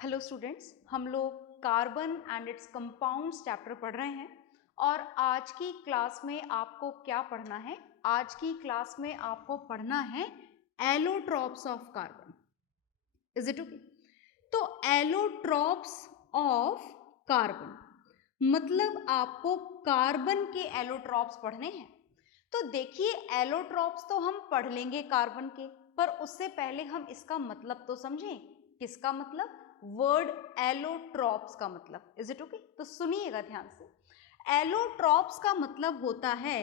Hello students, हम लोग carbon and it's compounds chapter पढ़ रहे हैं और आज की क्लास में आपको क्या पढ़ना है? आज की क्लास में आपको पढ़ना है allotropes of carbon. Is it okay? तो एलोट्रॉप्स ऑफ कार्बन मतलब आपको कार्बन के एलोट्रॉप्स पढ़ने हैं। तो देखिए, एलोट्रॉप्स तो हम पढ़ लेंगे कार्बन के, पर उससे पहले हम इसका मतलब तो समझें। किसका मतलब? वर्ड एलोट्रॉप्स का मतलब। Is it okay? तो सुनिएगा ध्यान से। एलोट्रॉप्स का मतलब होता है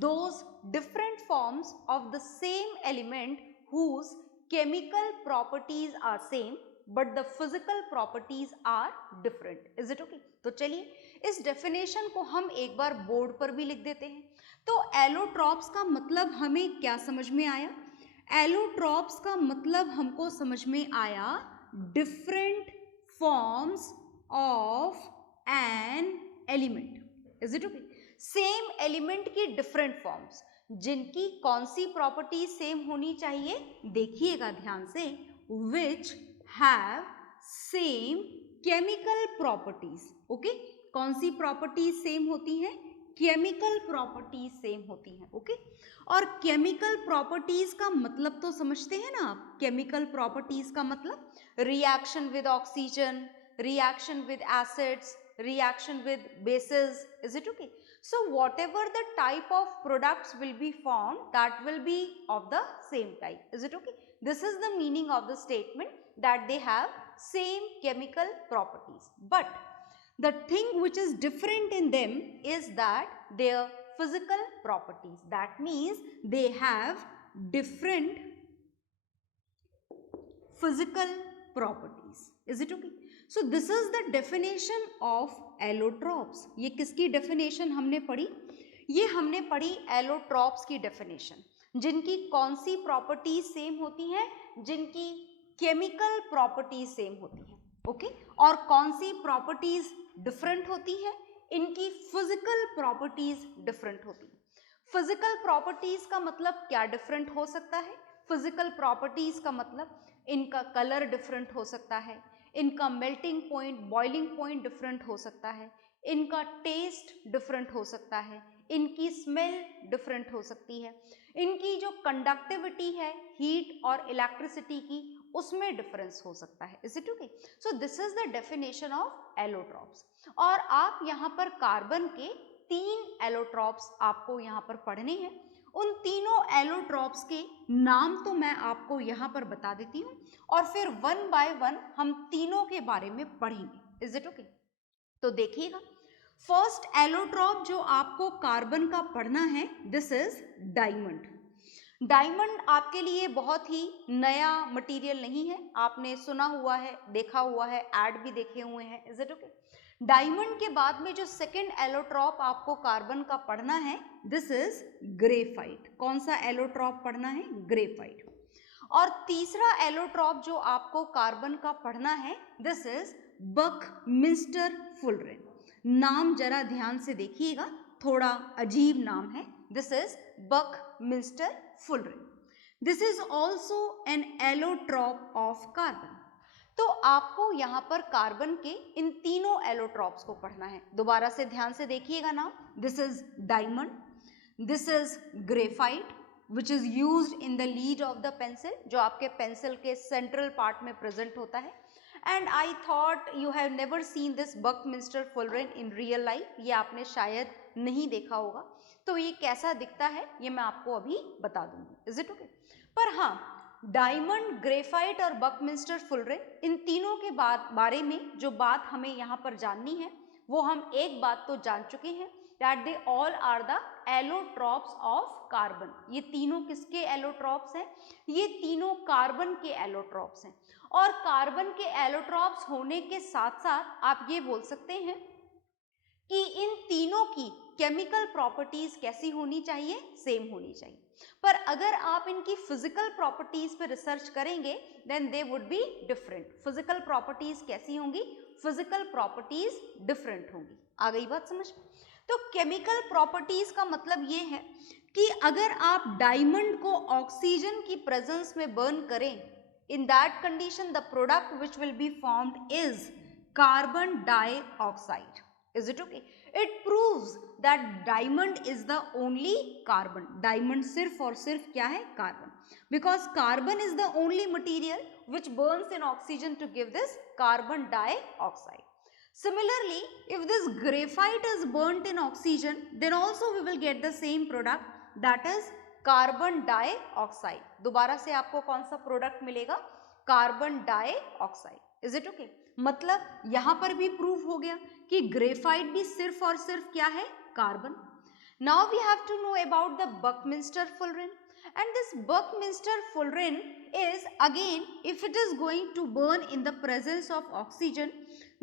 those different forms of the same element whose chemical properties are same but the physical properties are different. Is it okay? तो चलिए इस डेफिनेशन को हम एक बार बोर्ड पर भी लिख देते हैं। तो एलोट्रॉप्स का मतलब हमें क्या समझ में आया? एलोट्रॉप्स का मतलब हमको समझ में आया different forms of an element. Is it okay? Same element की डिफरेंट फॉर्म्स, जिनकी कौन सी प्रॉपर्टी सेम होनी चाहिए? देखिएगा ध्यान से, which have same chemical properties. Okay, कौन सी प्रॉपर्टीज सेम होती हैं? केमिकल प्रॉपर्टीज सेम होती हैं। ओके, और केमिकल प्रॉपर्टीज का मतलब तो समझते हैं ना आप? केमिकल प्रॉपर्टीज का मतलब reaction with oxygen, reaction with acids, reaction with bases. Is it okay? So whatever the type of products will be formed, that will be of the same type. Is it okay? This is the meaning of the statement that they have same chemical properties. But the thing which is different in them is that their physical properties. That means they have different physical properties. Is it okay? So this is the definition of allotrops. ये किसकी definition हमने पढ़ी? ये हमने पढ़ी allotrops की definition, जिनकी कौन सी properties सेम होती हैं? जिनकी chemical properties सेम होती हैं। ओके, और कौन सी properties different होती हैं? इनकी physical properties different होती हैं। physical properties का मतलब क्या different हो सकता है? physical properties का मतलब इनका कलर डिफरेंट हो सकता है, इनका melting point, boiling point different हो सकता है, इनका टेस्ट डिफरेंट हो सकता है, इनकी स्मेल डिफरेंट हो सकती है, इनकी जो कंडक्टिविटी है हीट और इलेक्ट्रिसिटी की, उसमें डिफरेंस हो सकता है। Is it okay? So this is the definition of allotropes. और आप यहाँ पर कार्बन के 3 एलोट्रॉप्स आपको यहाँ पर पढ़ने हैं। उन तीनों एलोट्रॉप्स के नाम तो मैं आपको यहाँ पर बता देती हूँ और फिर वन बाय वन हम तीनों के बारे में पढ़ेंगे। Is it okay? तो देखिएगा, फर्स्ट एलोट्रॉप जो आपको कार्बन का पढ़ना है, दिस इज डायमंड। डायमंड आपके लिए बहुत ही नया मटेरियल नहीं है, आपने सुना हुआ है, देखा हुआ है, ऐड भी देखे हुए हैं। Is it okay? डायमंड के बाद में जो सेकेंड एलोट्रॉप आपको कार्बन का पढ़ना है, दिस इज ग्रेफाइट। कौन सा एलोट्रॉप पढ़ना है? ग्रेफाइट। और तीसरा एलोट्रॉप जो आपको कार्बन का पढ़ना है, दिस इज बकमिंस्टर फुलरेन। नाम जरा ध्यान से देखिएगा, थोड़ा अजीब नाम है। This is Buckminster fullerene. This is also an allotrope of carbon. तो आपको यहाँ पर कार्बन के इन तीनों एलोट्रॉप्स को पढ़ना है। दोबारा से ध्यान से देखिएगा नाम, this is diamond, this is graphite which is used in the lead of the pencil, जो आपके पेंसिल के सेंट्रल पार्ट में प्रेजेंट होता है। And I thought you have never seen this Buckminster fullerene in real life. ये आपने शायद नहीं देखा होगा। तो ये कैसा दिखता है ये मैं आपको अभी बता दूंगी। Is it okay? पर हाँ, डायमंड, ग्रेफाइट और बकमिंस्टर फुलरेन, इन तीनों के बारे में जो बात हमें यहाँ पर जाननी है, वो हम एक बात तो जान चुके हैं, that they all are the allotropes of carbon। ये तीनों किसके एलोट्रॉप्स हैं? ये तीनों कार्बन के एलोट्रॉप्स हैं। और कार्बन के एलोट्रॉप्स होने के साथ साथ आप ये बोल सकते हैं कि इन तीनों की केमिकल प्रॉपर्टीज कैसी होनी चाहिए? सेम होनी चाहिए। पर अगर आप इनकी फिजिकल प्रॉपर्टीज पे रिसर्च करेंगे, then they would be different. Physical properties कैसी होंगी? फिजिकल प्रॉपर्टीज डिफरेंट होंगी। आ गई बात समझ? तो केमिकल प्रॉपर्टीज का मतलब ये है कि अगर आप डायमंड को ऑक्सीजन की प्रेजेंस में बर्न करें In that condition, the product which will be formed is carbon dioxide. Is it okay? It proves that diamond is the only carbon. Diamond सिर्फ और सिर्फ क्या है? Carbon. Because carbon is the only material which burns in oxygen to give this carbon dioxide. Similarly, if this graphite is burnt in oxygen, then also we will get the same product, that is carbon dioxide. दोबारा से आपको कौन सा product मिलेगा? Carbon dioxide. Is it okay? मतलब यहां पर भी प्रूव हो गया कि ग्रेफाइट भी सिर्फ और सिर्फ क्या है? Carbon. Now we have to know about the Buckminster fullerene. And this Buckminster fullerene is, again, if it is going to burn in the presence of oxygen,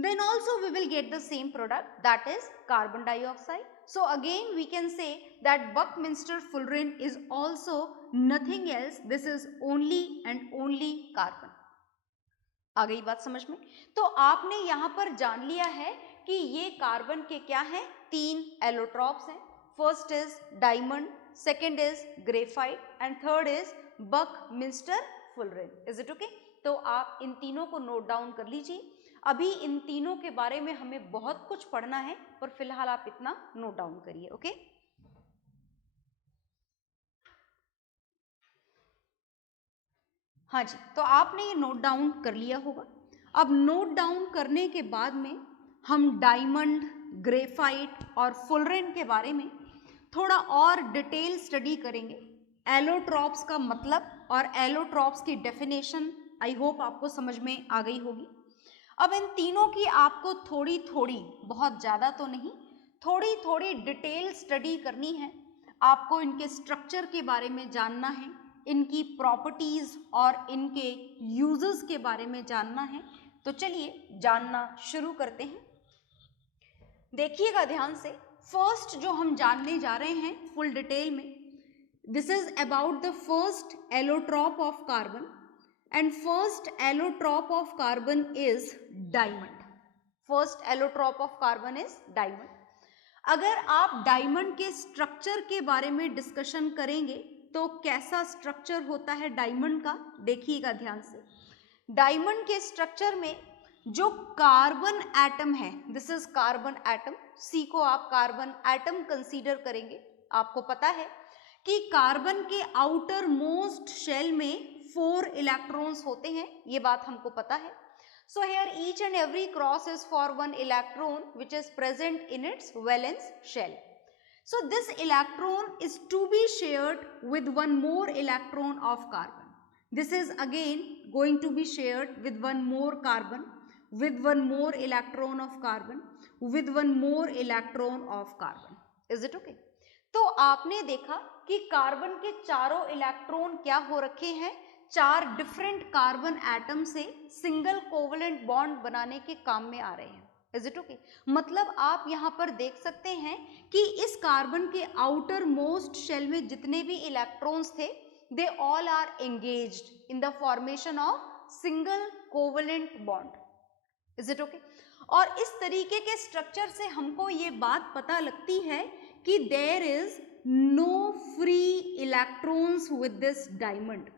then also we will get the same product, that is carbon dioxide. So again we can say that Buckminster fullerene is also nothing else, this is only and only carbon. आ गई बात समझ में? तो आपने यहाँ पर जान लिया है कि ये कार्बन के क्या हैं? 3 एलोट्रॉप्स हैं. First is diamond, second is graphite and third is Buckminster fullerene. Is it okay? तो आप इन तीनों को नोट डाउन कर लीजिए. अभी इन तीनों के बारे में हमें बहुत कुछ पढ़ना है, पर फिलहाल आप इतना नोट डाउन करिए. ओके? हाँ जी, तो आपने ये नोट डाउन कर लिया होगा. अब नोट डाउन करने के बाद में हम डायमंड, ग्रेफाइट और फुलरेन के बारे में थोड़ा और डिटेल स्टडी करेंगे. एलोट्रॉप्स का मतलब और एलोट्रॉप्स की डेफिनेशन आई होप आपको समझ में आ गई होगी. अब इन तीनों की आपको थोड़ी थोड़ी, बहुत ज़्यादा तो नहीं, थोड़ी थोड़ी डिटेल स्टडी करनी है. आपको इनके स्ट्रक्चर के बारे में जानना है, इनकी प्रॉपर्टीज़ और इनके यूजेस के बारे में जानना है. तो चलिए जानना शुरू करते हैं. देखिएगा ध्यान से. फर्स्ट जो हम जानने जा रहे हैं फुल डिटेल में, this is about the first allotrope of carbon, and first allotrope of carbon is diamond. First allotrope of carbon is diamond. अगर आप डायमंड के स्ट्रक्चर के बारे में डिस्कशन करेंगे तो कैसा स्ट्रक्चर होता है डायमंड का, देखिएगा ध्यान से. डायमंड के स्ट्रक्चर में जो कार्बन एटम है, दिस इज कार्बन एटम. सी को आप कार्बन एटम कंसीडर करेंगे. आपको पता है कि कार्बन के आउटर मोस्ट शेल में 4 इलेक्ट्रॉन्स होते हैं, ये बात हमको पता है. So here each and every cross is for 1 electron which is present in its valence shell. So this electron is to be shared with one more electron of carbon. This is again going to be shared with one more carbon, with one more electron of carbon, with one more electron of carbon. Is it okay? तो आपने देखा कि carbon के चारों electron क्या हो रखे हैं? 4 डिफरेंट कार्बन एटम से सिंगल कोवलेंट बॉन्ड बनाने के काम में आ रहे हैं. Is it okay? मतलब आप यहाँ पर देख सकते हैं कि इस कार्बन के आउटर मोस्ट शेल में जितने भी इलेक्ट्रॉन्स थे, they all are engaged in the formation of single covalent bond. Is it okay? और इस तरीके के स्ट्रक्चर से हमको ये बात पता लगती है कि there is no free electrons with this diamond.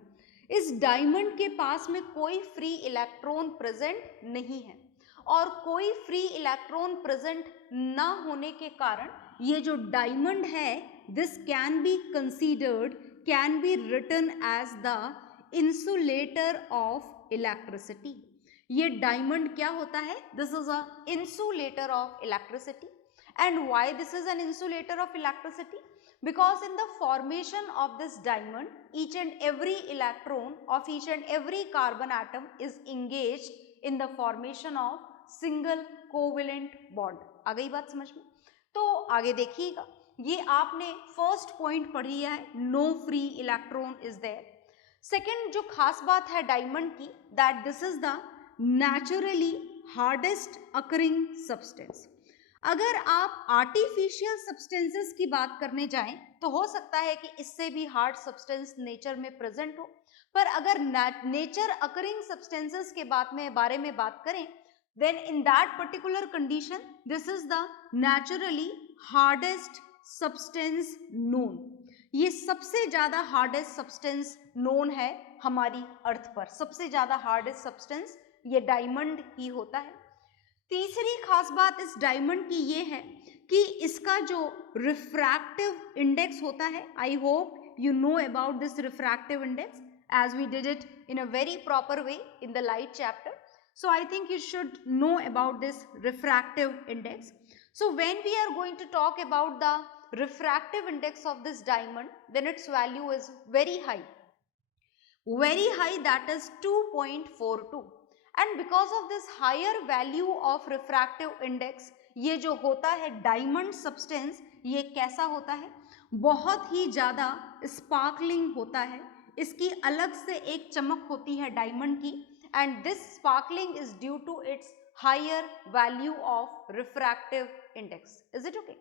इस डायमंड के पास में कोई फ्री इलेक्ट्रॉन प्रेजेंट नहीं है, और कोई फ्री इलेक्ट्रॉन प्रेजेंट ना होने के कारण ये जो डायमंड है, this can be considered, can be written as the insulator of electricity. ये डायमंड क्या होता है? This is a insulator of electricity. And why this is an insulator of electricity? Because in the formation of this diamond, each and every electron of each and every carbon atom is engaged in the formation of single covalent bond. आ गई बात समझ में? तो आगे देखिएगा, ये आपने फर्स्ट पॉइंट पढ़ी है, no free electron is there. Second जो खास बात है डायमंड की, that this is the naturally hardest occurring substance. अगर आप आर्टिफिशियल सब्सटेंसेस की बात करने जाएं तो हो सकता है कि इससे भी हार्ड सब्सटेंस नेचर में प्रेजेंट हो, पर अगर नेचर अकरिंग सब्सटेंसेस के बारे में बात करें, then in that particular condition this is the naturally hardest substance known. ये सबसे ज्यादा हार्डेस्ट सब्सटेंस नोन है हमारी अर्थ पर। सबसे ज्यादा हार्डेस्ट सब्सटेंस ये डायमंड ही होता है। तीसरी खास बात इस डायमंड की ये है कि इसका जो रिफ्रैक्टिव इंडेक्स होता है, I hope you know about this refractive index as we did it in a very proper way in the light chapter. So I think you should know about this refractive index. So when we are going to talk about the refractive index of this diamond, then its value is very high, that is 2.42. And because of this higher value of refractive index, ये जो होता है diamond substance, ये कैसा होता है, बहुत ही ज़्यादा स्पार्कलिंग होता है, इसकी अलग से एक चमक होती है डायमंड की, and this sparkling is due to its higher value of refractive index. Is it okay?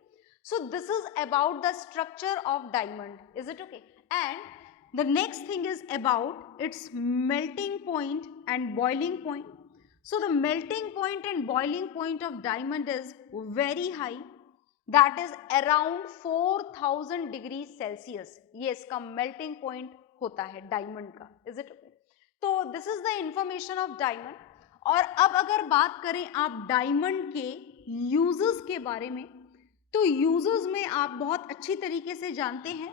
So this is about the structure of diamond. Is it okay? And the next thing is about its melting point and boiling point. So the melting point and boiling point of diamond is very high, that is around 4000 degree Celsius. ये इसका melting point होता है diamond का. Is it okay? तो this is the information of diamond. और अब अगर बात करें आप डायमंड के यूजेस के बारे में, तो यूजेस में आप बहुत अच्छी तरीके से जानते हैं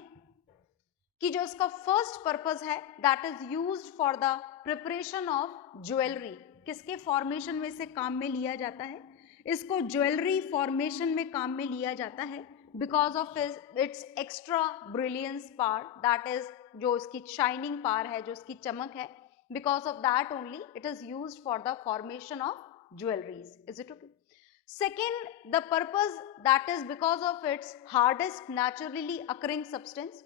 कि जो इसका फर्स्ट पर्पस है that is used for the preparation of jewellery. किसके फॉर्मेशन में से काम में लिया जाता है? इसको ज्वेलरी फॉर्मेशन में काम में लिया जाता है because of its extra brilliance power, that is जो इसकी शाइनिंग पावर है, जो इसकी चमक है, because of that only it is used for the formation of jewelleries. Is it okay? Second, the purpose that is because of its hardest naturally occurring substance.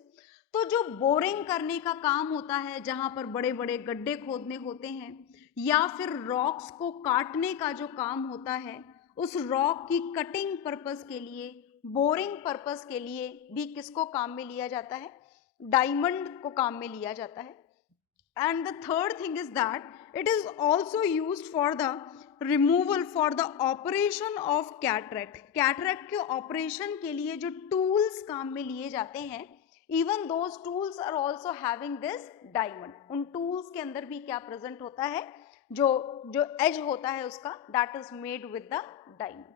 तो जो boring करने का काम होता है, जहाँ पर बड़े बड़े गड्ढे खोदने होते हैं, या फिर रॉक्स को काटने का जो काम होता है, उस रॉक की कटिंग पर्पस के लिए, बोरिंग पर्पस के लिए भी किसको काम में लिया जाता है? डायमंड को काम में लिया जाता है. And the third thing is that it is also used for the removal, for the operation of cataract. Cataract के ऑपरेशन के लिए जो टूल्स काम में लिए जाते हैं, even those tools are also having this diamond. उन टूल्स के अंदर भी क्या प्रेजेंट होता है? जो एज होता है उसका, that is made with the diamond.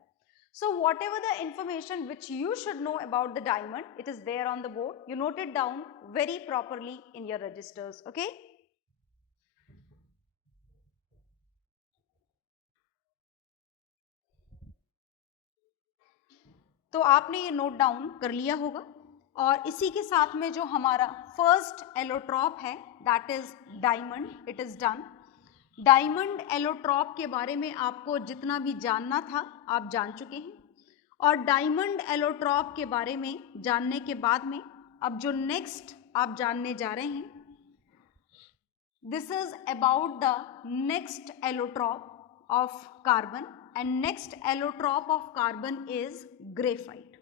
So whatever the information which you should know about the diamond, it is there on the board. You note it down very properly in your registers. Okay? तो आपने ये note down कर लिया होगा. और इसी के साथ में जो हमारा फर्स्ट एलोट्रॉप है that is diamond, it is done. Diamond allotrope के बारे में आपको जितना भी जानना था आप जान चुके हैं. और डायमंड एलोट्रॉप के बारे में जानने के बाद में अब जो नेक्स्ट आप जानने जा रहे हैं, this is about the next allotrope of carbon. And next allotrop of carbon is graphite.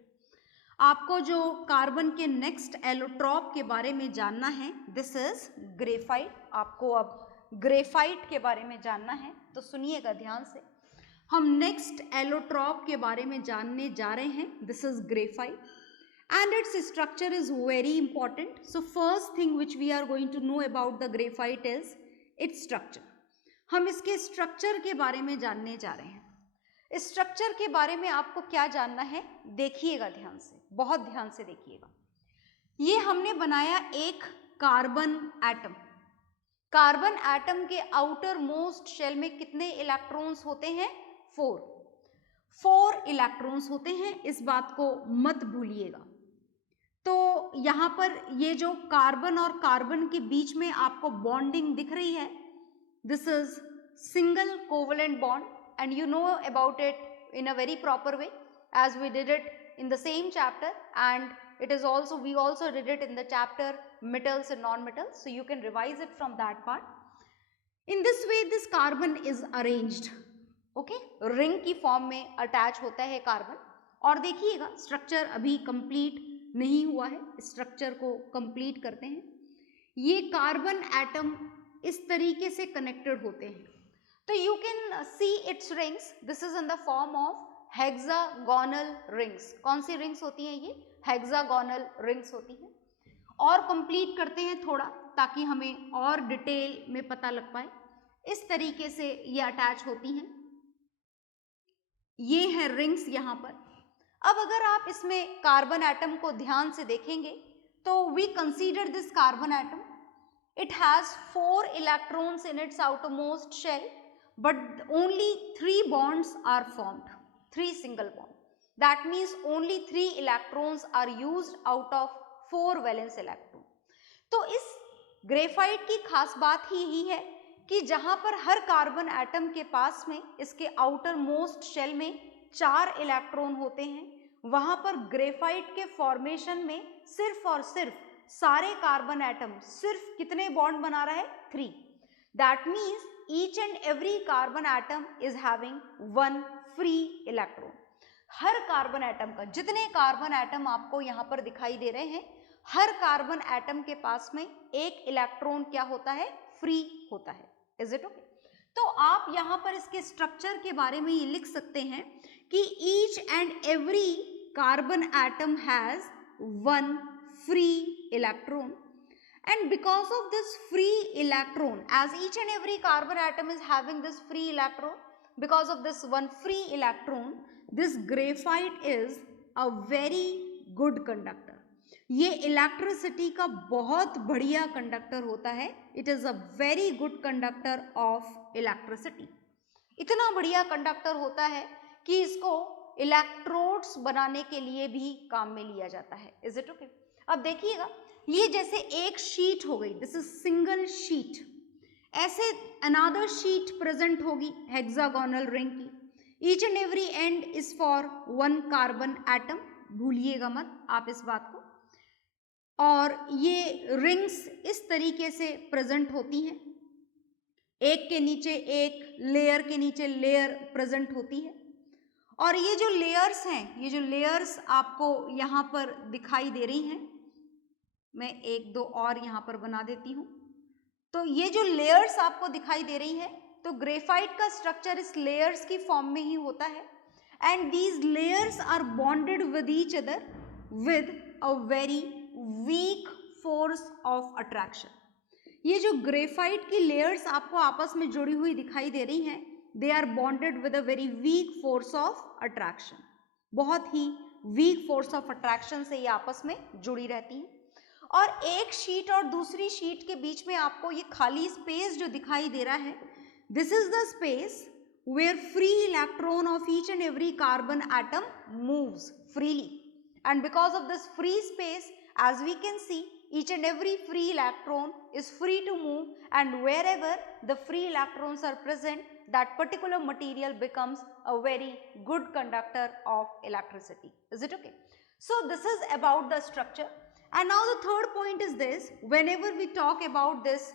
आपको जो कार्बन के नेक्स्ट एलोट्रॉप के बारे में जानना है, दिस इज ग्रेफाइट. आपको अब ग्रेफाइट के बारे में जानना है, तो सुनिएगा ध्यान से. हम नेक्स्ट एलोट्रॉप के बारे में जानने जा रहे हैं. This is graphite and its structure is very important. So first thing which we are going to know about the graphite is its structure. हम इसके स्ट्रक्चर के बारे में जानने जा रहे हैं. इस स्ट्रक्चर के बारे में आपको क्या जानना है, देखिएगा ध्यान से, बहुत ध्यान से देखिएगा. ये हमने बनाया एक कार्बन एटम. कार्बन एटम के आउटर मोस्ट शेल में कितने इलेक्ट्रॉन्स होते हैं? 4 इलेक्ट्रॉन्स होते हैं. इस बात को मत भूलिएगा. तो यहाँ पर ये जो कार्बन और कार्बन के बीच में आपको बॉन्डिंग दिख रही है, this is single covalent bond. And you know about it in a very proper way as we did it in the same chapter, and it is also, we also did it in the chapter metals and non-metals, so you can revise it from that part. In this way this carbon is arranged. Okay, ring की form में attach होता है carbon. और देखिएगा structure अभी complete नहीं हुआ है, स्ट्रक्चर को कंप्लीट करते हैं. ये कार्बन एटम इस तरीके से कनेक्टेड होते हैं. तो you can see its rings. This is in the form of hexagonal rings. कौन सी rings होती हैं ये? Hexagonal rings होती हैं. और कंप्लीट करते हैं थोड़ा, ताकि हमें और डिटेल में पता लग पाए। इस तरीके से ये अटैच होती हैं। ये है रिंग्स यहाँ पर। अब अगर आप इसमें कार्बन एटम को ध्यान से देखेंगे तो we consider this carbon atom, it has 4 electrons in its outermost shell, but only 3 bonds are formed, 3 single bond. That means only 3 electrons are used out of 4 valence electron. तो इस graphite की खास बात ही यही है कि जहां पर हर कार्बन एटम के पास में इसके आउटर मोस्ट शेल में 4 इलेक्ट्रॉन होते हैं, वहां पर ग्रेफाइट के फॉर्मेशन में सिर्फ और सिर्फ सारे कार्बन एटम सिर्फ कितने बॉन्ड बना रहा है? 3. That means each and every carbon atom is having 1 free electron. Her carbon atom का, जितने कार्बन एटम आपको यहाँ पर दिखाई दे रहे हैं, हर कार्बन एटम के पास में एक इलेक्ट्रॉन क्या होता है? फ्री होता है। Is it okay? तो आप यहाँ पर इसके स्ट्रक्चर के बारे में ये लिख सकते हैं कि each and every carbon atom has 1 free electron, and because of this free electron, as each and every carbon atom is having this free electron, because of this 1 free electron, this graphite is a very good conductor. ये electricity का बहुत बढ़िया conductor होता है। It is a very good conductor of electricity. इतना बढ़िया conductor होता है कि इसको इलेक्ट्रोड्स बनाने के लिए भी काम में लिया जाता है। Is it okay? अब देखिएगा, ये जैसे एक शीट हो गई, दिस इज सिंगल शीट, ऐसे अनदर शीट प्रेजेंट होगी हेक्सागोनल रिंग की। Each and every and is for 1 carbon atom, भूलिएगा मत आप इस बात को। और ये रिंग्स इस तरीके से प्रेजेंट होती हैं, एक के नीचे एक, लेयर के नीचे लेयर प्रेजेंट होती है। और ये जो लेयर्स हैं, ये जो लेयर्स आपको यहाँ पर दिखाई दे रही हैं, मैं 1-2 और यहाँ पर बना देती हूँ। तो ये जो लेयर्स आपको दिखाई दे रही है, तो ग्रेफाइट का स्ट्रक्चर इस लेयर्स की फॉर्म में ही होता है। And these layers are bonded with each other with a very weak force of attraction. ये जो ग्रेफाइट की लेयर्स आपको आपस में जुड़ी हुई दिखाई दे रही हैं, they are bonded with a very weak force of attraction. बहुत ही वीक फोर्स ऑफ अट्रैक्शन से ये आपस में जुड़ी रहती हैं। और एक शीट और दूसरी शीट के बीच में आपको ये खाली स्पेस जो दिखाई दे रहा है, this is the space where free electron of each and every carbon atom moves freely. And because of this free space, as we can see, each and every free electron is free to move, and wherever the free electrons are present, that particular material becomes a very good conductor of electricity. Is it okay? So this is about the structure. And now the third point is this: whenever we talk about this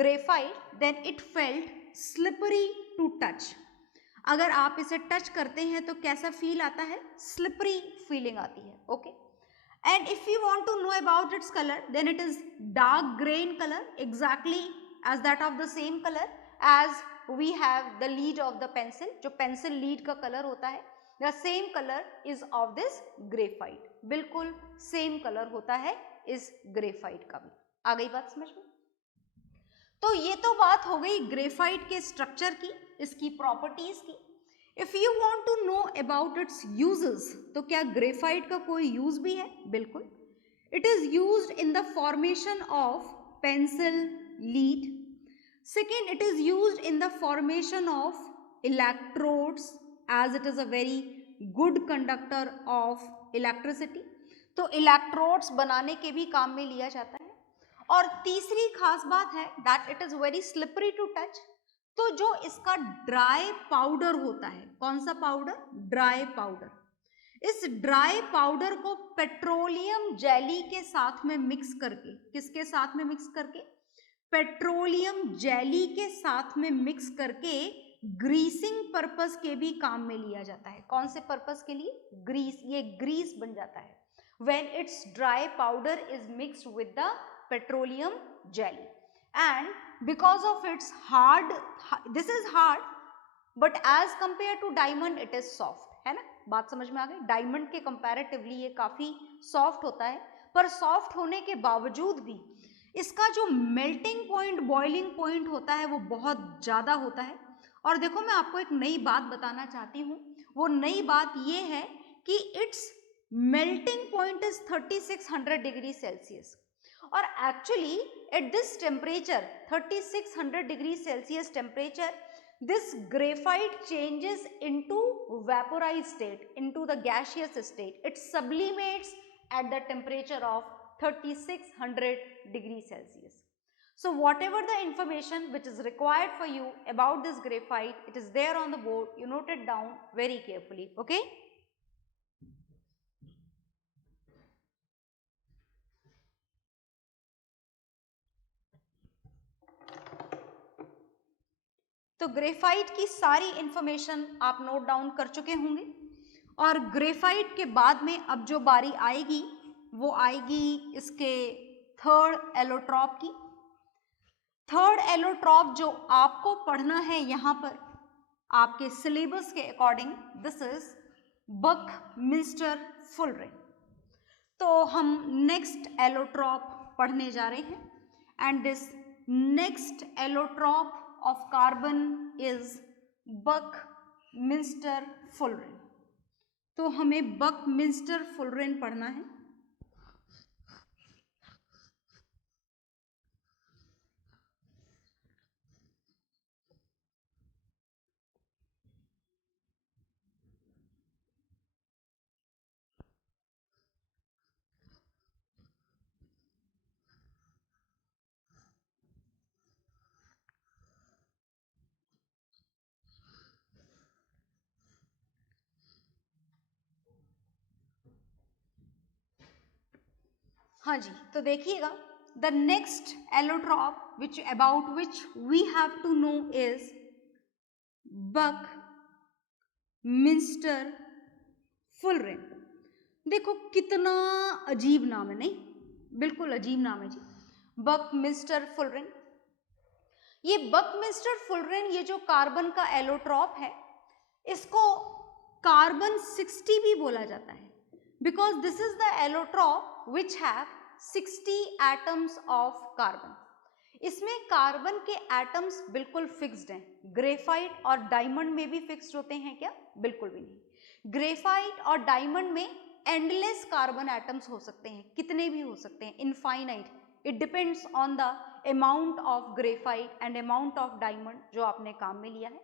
graphite, then it felt slippery to touch. अगर आप इसे touch करते हैं तो कैसा feel आता है? Slippery feeling आती है। Okay? And if you want to know about its color, then it is dark gray in color, exactly as that of the same color as we have the lead of the pencil. जो pencil lead का color होता है, the same color is of this graphite. बिल्कुल same color होता है इस graphite का भी। आ गई बात समझ में? तो ये तो बात हो गई ग्रेफाइट के स्ट्रक्चर की, इसकी प्रॉपर्टीज की। If you want to know about its uses, तो क्या ग्रेफाइट का कोई यूज भी है? बिल्कुल। It is used in the formation of pencil lead. Second, it is used in the formation of electrodes, as it is a very good conductor of electricity. तो electrodes बनाने के भी काम में लिया जाता है। और तीसरी खास बात है that it is very slippery to touch. तो जो इसका ड्राई पाउडर होता है, कौन सा पाउडर? Dry powder. इस ड्राई पाउडर को पेट्रोलियम जेली के साथ में मिक्स करके, किसके साथ में मिक्स करके? पेट्रोलियम जेली के साथ में मिक्स करके ग्रीसिंग पर्पस के भी काम में लिया जाता है। कौन से पर्पस के लिए? ग्रीस। ये ग्रीस बन जाता है when its dry powder is mixed with the petroleum jelly, and because of its hard, this is hard but as compared to diamond it is soft, है ना? बात समझ में आ गई? डायमंड के कंपैरेटिवली ये काफी सॉफ्ट होता है, पर सॉफ्ट होने के बावजूद भी इसका जो मेल्टिंग पॉइंट, बॉइलिंग पॉइंट होता है वो बहुत ज़्यादा होता है। और देखो मैं आपको एक नई बात बताना चाहती हूँ, वो नई बात ये है कि it's melting point is 3600 degree Celsius. और actually at this temperature 3600 degree Celsius temperature, this graphite changes into vaporized state, into the gaseous state. It sublimates at the temperature of 3600 degrees Celsius. So whatever the information which is required for you about this graphite, it is there on the board. You note it down very carefully. Okay. तो graphite की सारी information आप note down कर चुके होंगे। और graphite के बाद में अब जो बारी आएगी वो आएगी इसके थर्ड एलोट्रॉप की। थर्ड एलोट्रॉप जो आपको पढ़ना है यहाँ पर आपके सिलेबस के according, this is Buckminster fullerene. तो हम नेक्स्ट एलोट्रॉप पढ़ने जा रहे हैं and this next allotrope of carbon is Buckminster fullerene. तो हमें बकमिंस्टर फुलरेन पढ़ना है। हाँ जी, तो देखिएगा, the next allotrope which about which we have to know is Buckminster fullerene. देखो कितना अजीब नाम है, नहीं? बिल्कुल अजीब नाम है जी, बकमिंस्टर फुलरेन। ये बकमिंस्टर फुलरेन, ये जो कार्बन का एलोट्रॉप है, इसको कार्बन 60 भी बोला जाता है, because this is the allotrope which have 60 atoms of carbon. इसमें कार्बन के एटम्स बिल्कुल फिक्स्ड हैं। ग्रेफाइट और डायमंड में भी फिक्स्ड होते हैं क्या? बिल्कुल भी नहीं। ग्रेफाइट और डायमंड में एंडलेस कार्बन एटम्स हो सकते हैं, कितने भी हो सकते हैं, infinite. It depends on the amount of graphite and amount of diamond जो आपने काम में लिया है।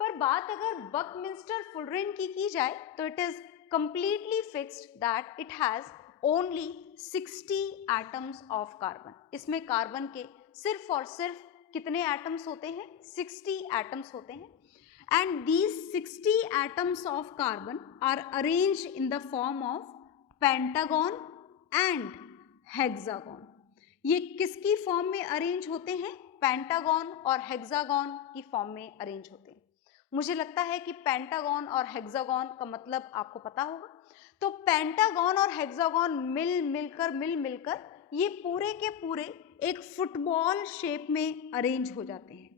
पर बात अगर बकमिंस्टर फुलरेन की जाए तो it is completely fixed that it has only 60 atoms of carbon. इसमें कार्बन के सिर्फ और सिर्फ कितने एटम्स होते हैं? 60 एटम्स होते हैं। And these 60 atoms of carbon are arranged in the form of pentagon and hexagon. ये किसकी फॉर्म में अरेंज होते हैं? पेंटागन और हेक्सागन की फॉर्म में अरेंज होते हैं। मुझे लगता है कि पेंटागन और हेक्सागन का मतलब आपको पता होगा। तो पेंटागन और हेक्सागन मिल मिलकर ये पूरे के पूरे एक फुटबॉल शेप में अरेंज हो जाते हैं।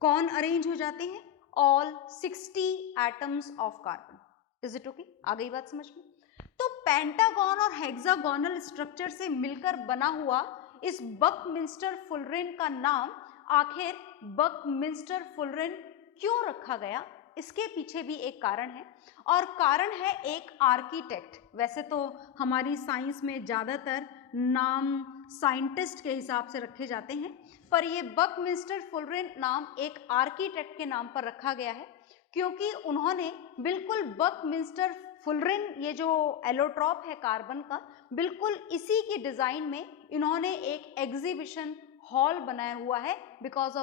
कौन अरेंज हो जाते हैं? All 60 atoms of carbon. Is it okay? आ गई बात समझ में? तो पेंटागन और हेक्सागोनल स्ट्रक्चर से मिलकर बना हुआ इस बकमिंस्टर फुलरेन का नाम आखिर बकमिंस्टर फुलरेन क्यों रखा गया, इसके पीछे भी एक कारण है, और कारण है एक आर्किटेक्ट। वैसे तो हमारी साइंस में ज़्यादातर नाम साइंटिस्ट के हिसाब से रखे जाते हैं, पर ये बकमिंस्टर फुलरेन नाम एक आर्किटेक्ट के नाम पर रखा गया है, क्योंकि उन्होंने बिल्कुल बकमिंस्टर फुलरेन, ये जो एलोट्रॉप है कार्बन का, बिल्कुल इसी की डिज़ाइन में इन्होंने एक एग्जीबिशन हॉल बनाया हुआ है। because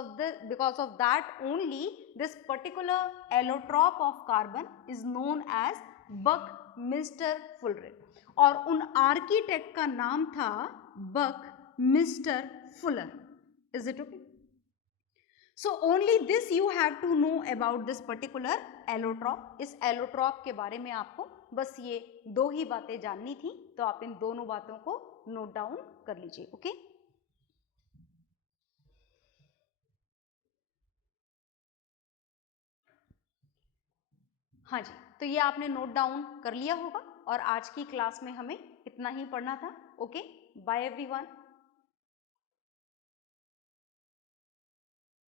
of that only this particular allotrop of carbon is known as Buckminster fullerene, और उन आर्किटेक्ट का नाम था Buckminster Fuller. Is it okay? So only this you have to know about this particular allotrop। इस allotrop के बारे में आपको बस ये दो ही बातें जाननी थी, तो आप इन दोनों बातों को नोट डाउन कर लीजिए। ओके? हाँ जी, तो ये आपने नोट डाउन कर लिया होगा, और आज की क्लास में हमें इतना ही पढ़ना था। Okay, bye everyone.